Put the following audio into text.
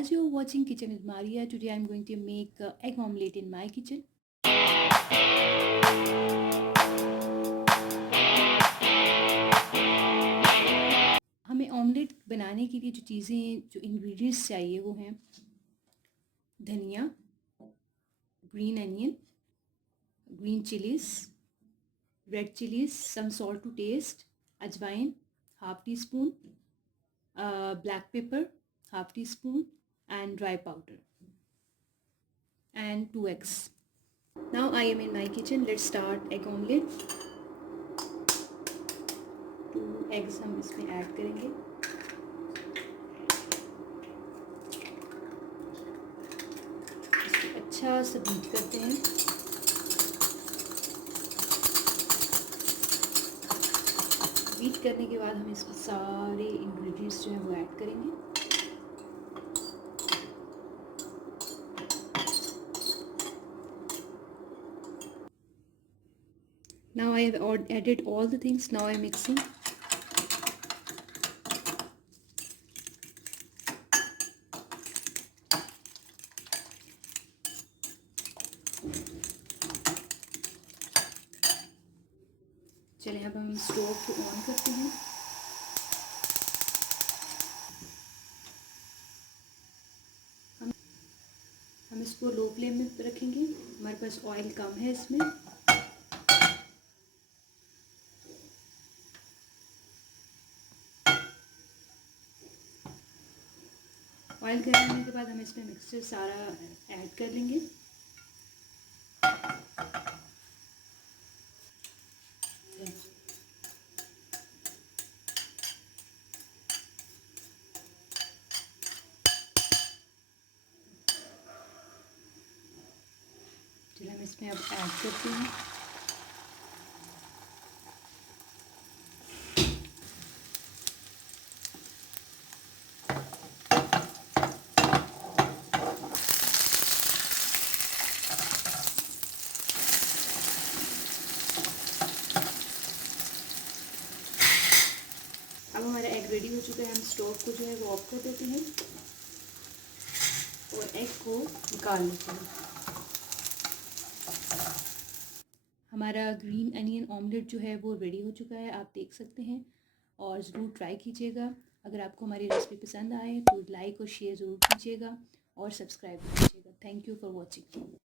As you are watching Kitchen with Maria, today I am going to make egg omelette in my kitchen. हमें omelette बनाने के लिए जो ingredients चाहिए वो हैं धनिया, green onion, green chillies, red chillies, some salt to taste, अजवाइन half teaspoon, black pepper half teaspoon, and dry powder, and 2 eggs. Now I am in my kitchen. Let's start egg omelette. 2 eggs हम इसमें add करेंगे. इसको अच्छा सा beat करते हैं. Beat करने के बाद हम इसमें सारे इंग्रेडिएंट्स जो हैं वो ऐड करेंगे. Now I have added all the things. Now I am mixing. चलिए अब हम स्टोव को ऑन करते हैं. हम इसको लो फ्लेम में रखेंगे. हमारे पास ऑयल कम है इसमें. ऑयल गर्म होने के बाद हम इसमें मिक्सचर सारा ऐड कर लेंगे. चलिए हम इसमें अब ऐड करते हैं. अब हमारा एग रेडी हो चुका है. हम स्टोव को जो है वो ऑफ कर देते हैं और एग को निकाल लेते हैं. हमारा ग्रीन अनियन ऑमलेट जो है वो रेडी हो चुका है. आप देख सकते हैं और ज़रूर ट्राई कीजिएगा. अगर आपको हमारी रेसिपी पसंद आए तो लाइक और शेयर ज़रूर कीजिएगा और सब्सक्राइब कीजिएगा. Thank you for watching.